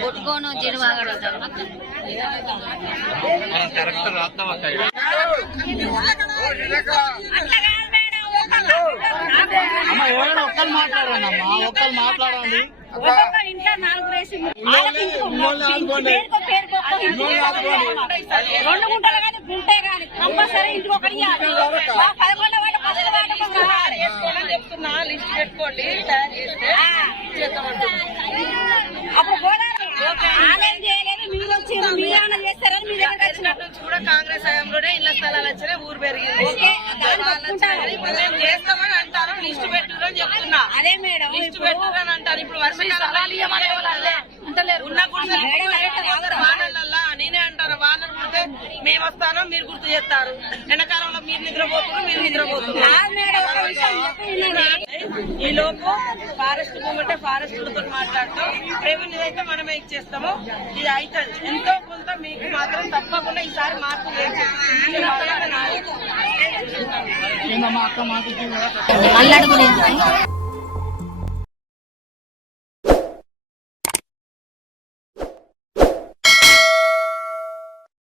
కొట్టుకోను జీరవాగడ ఒక్కరు మాట్లాడండి అమ్మా, ఒక్కరు మాట్లాడండి. ఇంట్లో 4 రేసి 2 గుంటలు కానీ గుంటే కానీ కంపల్సరీ ఇంటికి ఒకటి చెప్తున్నా లిస్ట్ పెట్టుకోండి అప్పుడు ఆదాయం చేయలేదు మీరు వచ్చి మీరేమన్నా చేస్తారని మీరు వచ్చినట్టు కూడా కాంగ్రెస్ హయాంలోనే ఇళ్ల స్థలాలు వచ్చినాయి ఊరు పెరిగింది ఇప్పుడు మేము చేస్తామని అంటారు లిస్ట్ పెట్టుదని చెప్తున్నా అదే మేడం లిస్ట్ పెట్టుదని అంటారు ఇప్పుడు వర్షకాలం ఉన్న వానలల్లా నేనే అంటారు వానలు పుడితే మేము వస్తాను మీరు గుర్తు చేస్తారు ఎండాకాలంలో మీరు నిద్రపోతున్నారు మీరు నిద్రపోతున్నారు ఈ లోపు ఫారెస్ట్ భూమి అంటే ఫారెస్ట్లతో మాట్లాడతాం రెవెన్యూ అయితే మనమే ఇచ్చేస్తాము ఇది అవుతుంది ఎంతో కొంత మీకు మాత్రం తప్పకుండా ఈసారి మార్పు అక్క మాకు